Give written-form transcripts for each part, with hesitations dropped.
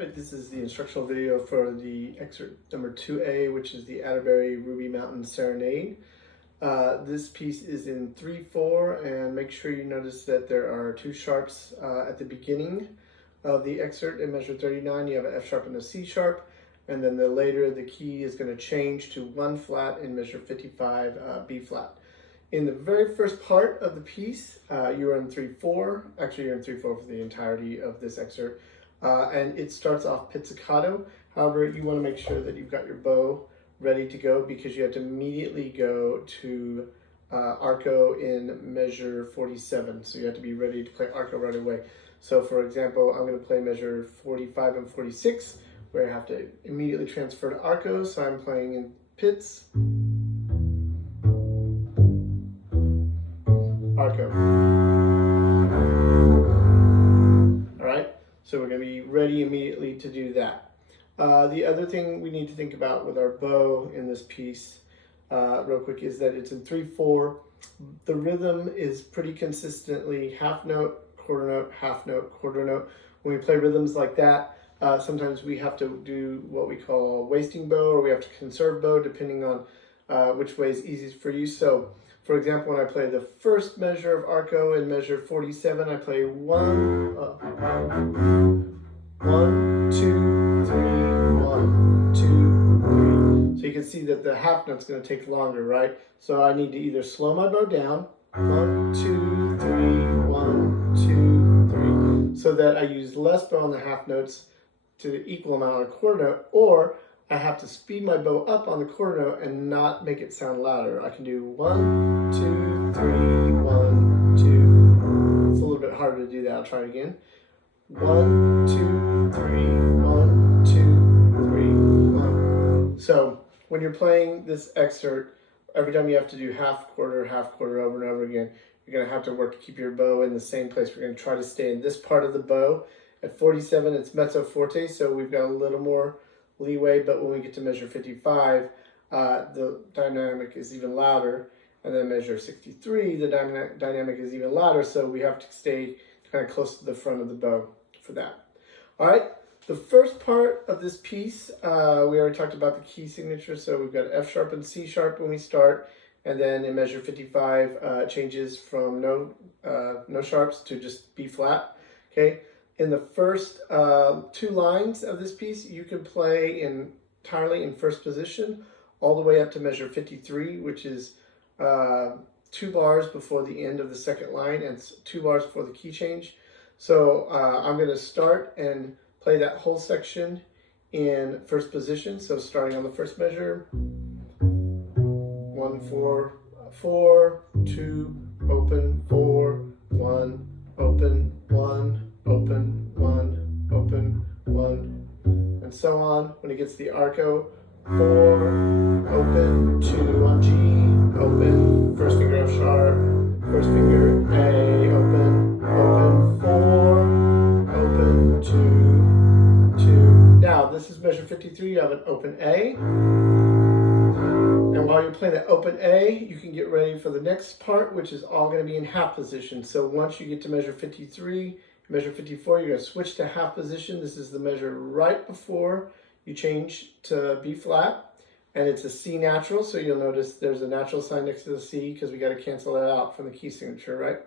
Right, this is the instructional video for the excerpt number 2A, which is the Atterbury Ruby Mountain Serenade. This piece is in 3/4, and make sure you notice that there are two sharps at the beginning of the excerpt. In measure 39, you have an F sharp and a C sharp, and then later the key is going to change to 1 flat in measure 55, B flat. In the very first part of the piece, you are in 3/4. Actually, you're in 3/4 for the entirety of this excerpt. And it starts off pizzicato. However, you want to make sure that you've got your bow ready to go because you have to immediately go to arco in measure 47. So you have to be ready to play arco right away. So for example, I'm going to play measure 45 and 46 where I have to immediately transfer to arco. So I'm playing in pizz, arco. So we're going to be ready immediately to do that. The other thing we need to think about with our bow in this piece, real quick, is that it's in 3/4. The rhythm is pretty consistently half note, quarter note, half note, quarter note. When we play rhythms like that, sometimes we have to do what we call wasting bow, or we have to conserve bow, depending on which way is easiest for you. So, for example, when I play the first measure of arco in measure 47, I play 1, 2, 3, 1, 2, 3. So you can see that the half note's going to take longer, right? So I need to either slow my bow down, 1, 2, 3, 1, 2, 3, so that I use less bow on the half notes to the equal amount on a quarter note, or I have to speed my bow up on the quarter note and not make it sound louder. I can do 1, 2, 3, 1, 2. It's a little bit harder to do that. I'll try it again. 1, 2, 3, 1, 2, 3, 1. So when you're playing this excerpt, every time you have to do half quarter over and over again, you're going to have to work to keep your bow in the same place. We're going to try to stay in this part of the bow. At 47, it's mezzo forte, so we've got a little more leeway, but when we get to measure 55, the dynamic is even louder, and then measure 63, the dynamic is even louder, so we have to stay kind of close to the front of the bow for that. All right, the first part of this piece, we already talked about the key signature, so we've got F sharp and C sharp when we start, and then in measure 55, changes from no sharps to just B flat, okay? In the first 2 lines of this piece, you can play entirely in first position all the way up to measure 53, which is 2 bars before the end of the second line and 2 bars before the key change. So I'm going to start and play that whole section in first position. So starting on the first measure, 1, 4, 4, 2, open, 4, 1, open, 1, open, 1, open, 1, and so on. When it gets to the arco, 4, open, 2 on G, open, first finger F sharp, first finger A, open, open, 4, open, 2, 2. Now, this is measure 53, you have an open A. And while you're playing that open A, you can get ready for the next part, which is all going to be in half position. So once you get to measure 53, measure 54, you're going to switch to half position. This is the measure right before you change to B flat, and it's a C natural, so you'll notice there's a natural sign next to the C because we got to cancel that out from the key signature, right?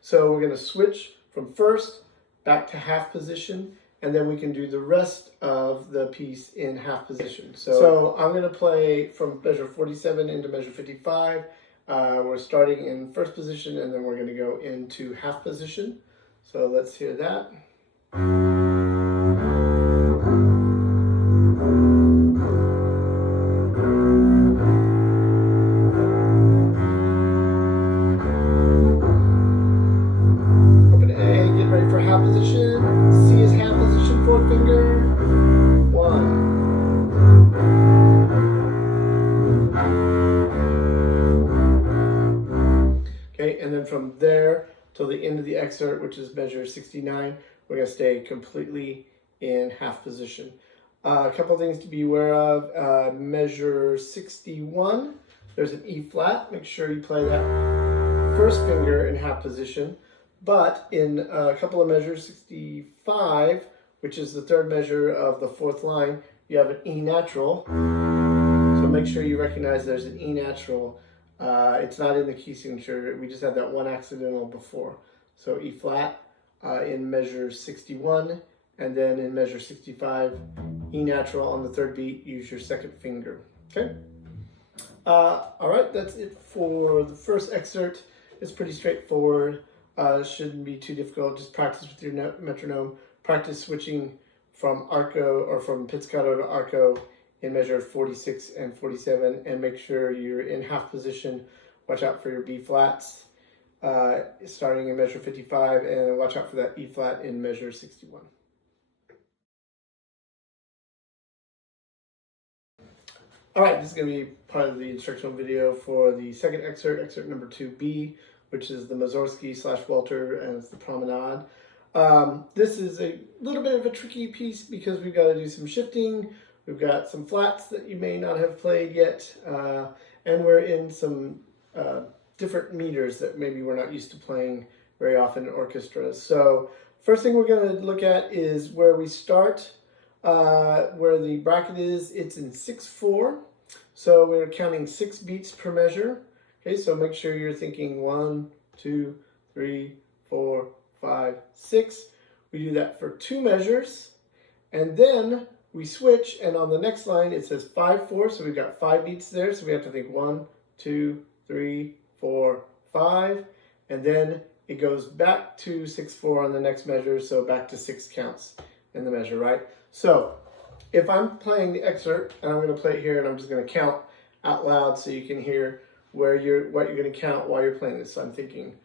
So we're going to switch from first back to half position, and then we can do the rest of the piece in half position. So I'm going to play from measure 47 into measure 55. We're starting in first position, and then we're going to go into half position. So let's hear that. Open A, get ready for half position. C is half position, 4th finger. 1. Okay, and then from there till the end of the excerpt, which is measure 69, we're going to stay completely in half position. A couple things to be aware of. Measure 61, there's an E flat. Make sure you play that first finger in half position. But in a couple of measures, 65, which is the third measure of the fourth line, you have an E natural. So make sure you recognize there's an E natural. It's not in the key signature. We just had that one accidental before. So E flat in measure 61, and then in measure 65, E natural on the third beat, use your second finger. Okay? All right, that's it for the first excerpt. It's pretty straightforward. Shouldn't be too difficult. Just practice with your metronome. Practice switching from arco or from pizzicato to arco in measure 46 and 47, and make sure you're in half position. Watch out for your B flats starting in measure 55, and watch out for that E flat in measure 61. All right, this is going to be part of the instructional video for the second excerpt, excerpt number 2B, which is the Mussorgsky/Walter, and it's the Promenade. This is a little bit of a tricky piece because we've got to do some shifting. We've got some flats that you may not have played yet, and we're in some different meters that maybe we're not used to playing very often in orchestras. So first thing we're going to look at is where we start, where the bracket is. It's in 6/4, so we're counting 6 beats per measure. Okay, so make sure you're thinking 1, 2, 3, 4, 5, 6. We do that for 2 measures, and then we switch, and on the next line it says 5/4, so we've got 5 beats there, so we have to think 1, 2, 3, 4, 5, and then it goes back to 6/4 on the next measure, so back to 6 counts in the measure, right? So if I'm playing the excerpt, and I'm going to play it here, and I'm just going to count out loud so you can hear what you're going to count while you're playing this. So I'm thinking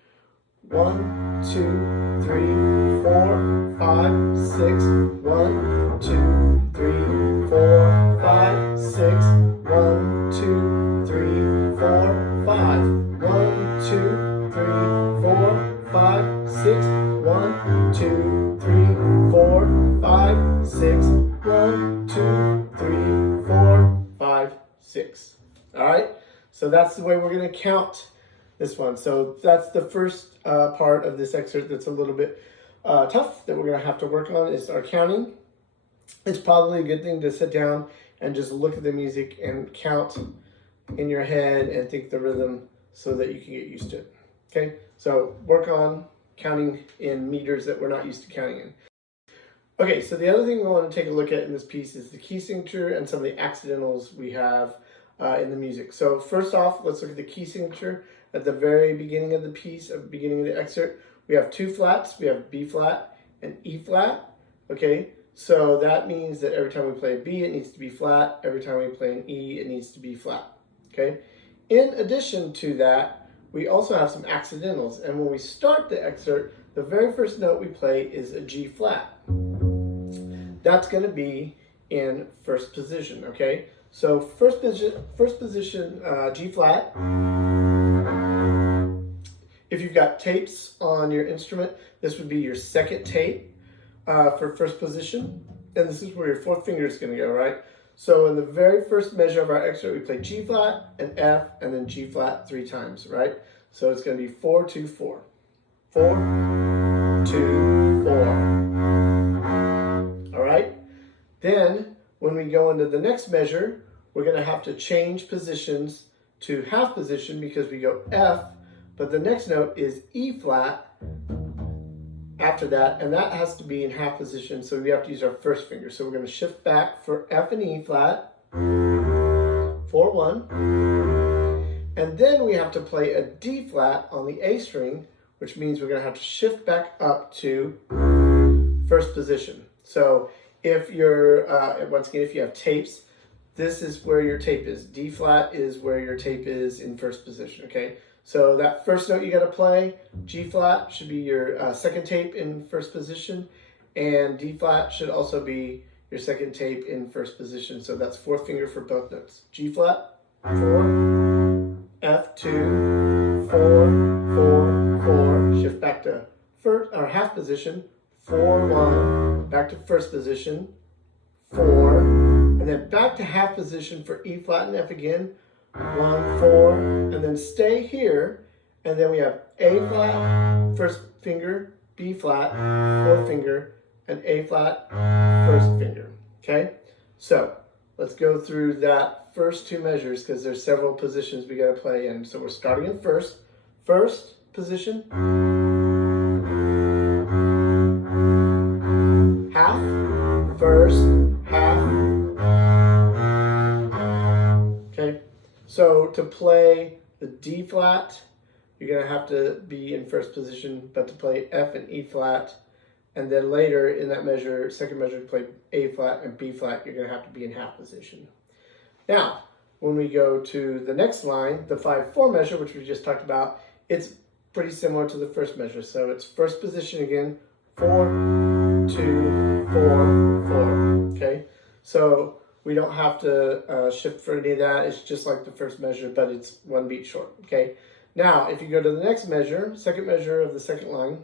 1, 2, 3, 4, 5, 6, 1, 2, 3, 4, 5, 6, 1, 2, 3, 4, 5, 1, 2, 3, 4, 5, 6, 1, 2, 3, 4, 5, 6, 1, 2, 3, 4, 5, 6. All right, so that's the way we're going to count this one. So that's the first part of this excerpt that's a little bit tough that we're going to have to work on is our counting. It's probably a good thing to sit down and just look at the music and count in your head and think the rhythm so that you can get used to it. Okay, so work on counting in meters that we're not used to counting in. Okay, so the other thing we want to take a look at in this piece is the key signature and some of the accidentals we have in the music. So first off, let's look at the key signature. At the very beginning of the piece, at the beginning of the excerpt, we have 2 flats. We have B flat and E flat. Okay, so that means that every time we play a B, it needs to be flat. Every time we play an E, it needs to be flat. Okay. In addition to that, we also have some accidentals. And when we start the excerpt, the very first note we play is a G flat. That's going to be in first position. Okay. So first position G flat. If you've got tapes on your instrument, this would be your second tape for first position. And this is where your 4th finger is going to go, right? So in the very first measure of our excerpt, we play G flat and F and then G flat 3 times, right? So it's going to be 4, 2, 4. 4, 2, 4. All right? Then when we go into the next measure, we're going to have to change positions to half position because we go F, but the next note is E flat after that, and that has to be in half position, so we have to use our first finger. So we're going to shift back for F and E flat, 4, 1, and then we have to play a D flat on the A string, which means we're going to have to shift back up to first position. So if you're, once again, if you have tapes, this is where your tape is. D flat is where your tape is in first position, okay? So that first note you got to play, G flat should be your second tape in first position, and D flat should also be your second tape in first position. So that's 4th finger for both notes. G flat, 4, F 2, 4, 4, 4. Shift back to first or half position, 4, 1. Back to first position, 4, and then back to half position for E flat and F again. 1, 4, and then stay here, and then we have A flat, first finger, B flat, 4th finger, and A flat, first finger. Okay? So let's go through that first two measures because there's several positions we got to play in. So we're starting in first. First position, half, first, half. Okay? So to play the D flat, you're going to have to be in first position, but to play F and E flat, and then later in that measure, second measure, to play A flat and B flat, you're going to have to be in half position. Now, when we go to the next line, the 5/4 measure, which we just talked about, it's pretty similar to the first measure. So it's first position again, 4, 2, 4, 4. Okay, so we don't have to shift for any of that. It's just like the first measure, but it's one beat short. Okay, now if you go to the next measure, second measure of the second line,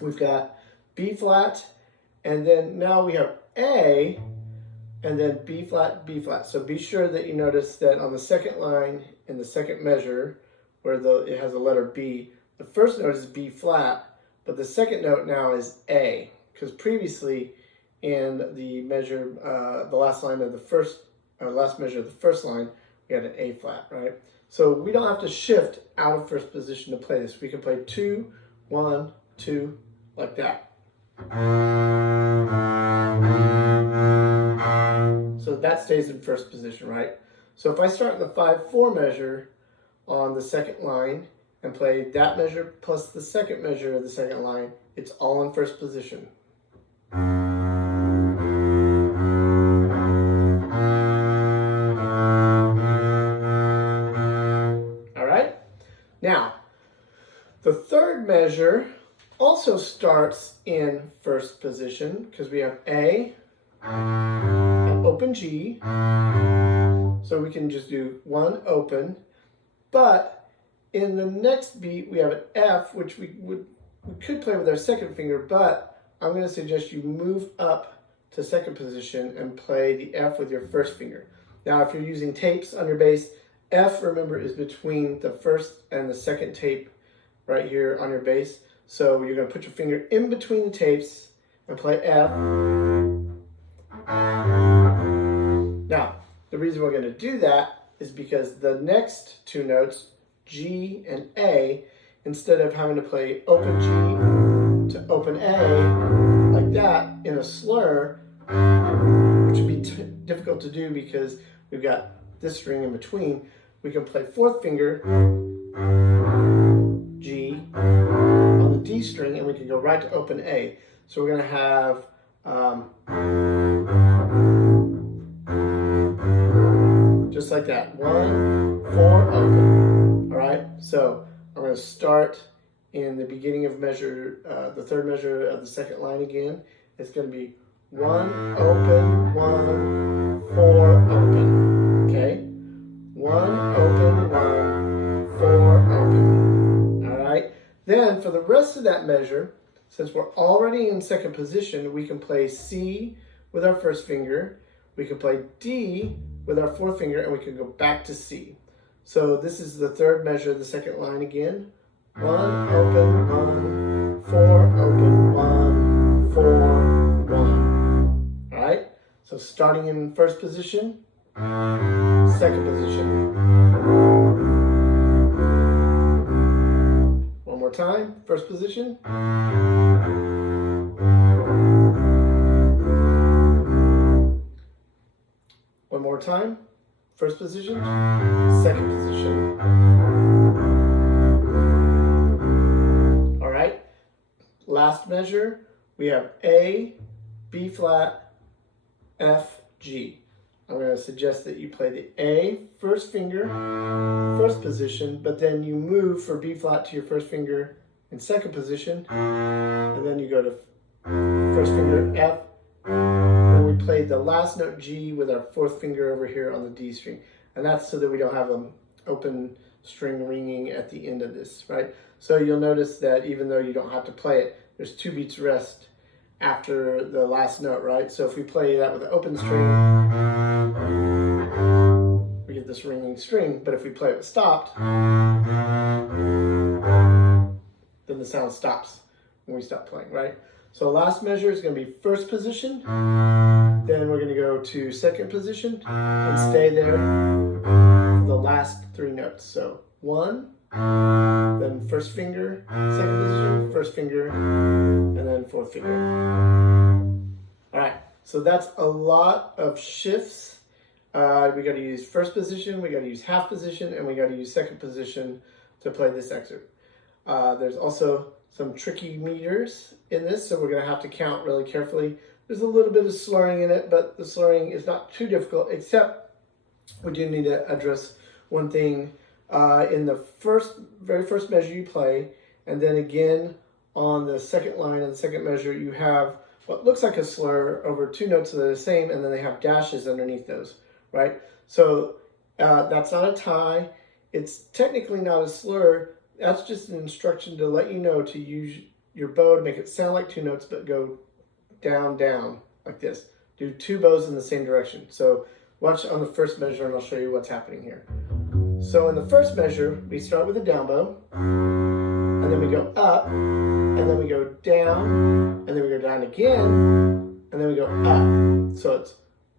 we've got B flat, and then now we have A, and then B flat, B flat. So be sure that you notice that on the second line in the second measure, where it has the letter B, the first note is B flat, but the second note now is A, because previously in the measure, the last line of the first, last measure of the first line, we had an A flat, right? So we don't have to shift out of first position to play this. We can play 2, 1, 2, like that. So that stays in first position, right? So if I start in the 5/4 measure on the second line and play that measure plus the second measure of the second line, it's all in first position. All right? Now, the third measure also starts in first position because we have A and open G. So we can just do 1 open. But in the next beat, we have an F, which we could play with our second finger, but I'm going to suggest you move up to second position and play the F with your first finger. Now, if you're using tapes on your bass, F, remember, is between the first and the second tape right here on your bass. So you're going to put your finger in between the tapes and play F. Now, the reason we're going to do that is because the next two notes, G and A, instead of having to play open G to open A like that in a slur, which would be difficult to do because we've got this string in between, we can play fourth finger, G, on the D string, and we can go right to open A. So we're going to have just like that, 1, 4, open. All right, so I'm going to start in the beginning of measure, the third measure of the second line again. It's going to be 1, open, 1, 4, open. Okay, 1, open, 1, 4, open. All right, then for the rest of that measure, since we're already in second position, we can play C with our first finger, we can play D with our fourth finger, and we can go back to C. So this is the third measure of the second line again. 1, open, 1, 4, open, 1, 4, 1. All right, so starting in first position, second position. One more time, first position. One more time, first position, second position. All right, last measure, we have A, B flat, F, G. I'm going to suggest that you play the A first finger, first position, but then you move for B flat to your first finger in second position, and then you go to first finger F, and we play the last note G with our fourth finger over here on the D string. And that's so that we don't have an open string ringing at the end of this, right? So you'll notice that even though you don't have to play it, there's 2 beats rest after the last note, right? So if we play that with an open string, we get this ringing string, but if we play it stopped, then the sound stops when we stop playing, right? So last measure is going to be first position, then we're going to go to second position and stay there for the last 3 notes. So 1, then first finger, second position, first finger, and then fourth finger. All right, so that's a lot of shifts. We got to use first position, we got to use half position, and we got to use second position to play this excerpt. There's also some tricky meters in this, so we're going to have to count really carefully. There's a little bit of slurring in it, but the slurring is not too difficult, except we do need to address one thing in the very first measure you play, and then again on the second line and the second measure, you have what looks like a slur over 2 notes that are the same, and then they have dashes underneath those, right? So that's not a tie. It's technically not a slur. That's just an instruction to let you know to use your bow to make it sound like 2 notes, but go down, down, like this. Do 2 bows in the same direction. So watch on the first measure, and I'll show you what's happening here. So in the first measure, we start with a down bow, and then we go up, and then we go down, and then we go down again, and then we go up. So it's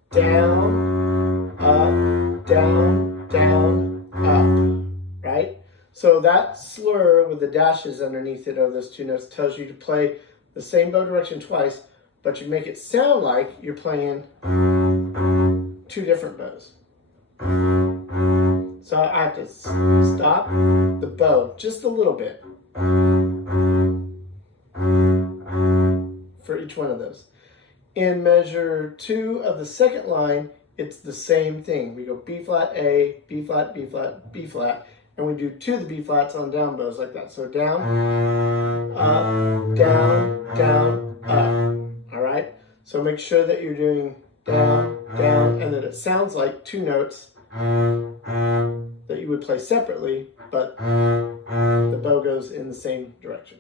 down, up, down, down, up, right? So that slur with the dashes underneath it of those 2 notes tells you to play the same bow direction twice, but you make it sound like you're playing 2 different bows. So I have to stop the bow just a little bit for each one of those. In measure 2 of the second line, it's the same thing. We go B flat, A, B flat, B flat, B flat, and we do 2 of the B flats on down bows like that. So down, up, down, down, up. All right? So make sure that you're doing down, down, and that it sounds like 2 notes that you would play separately, but the bow goes in the same direction.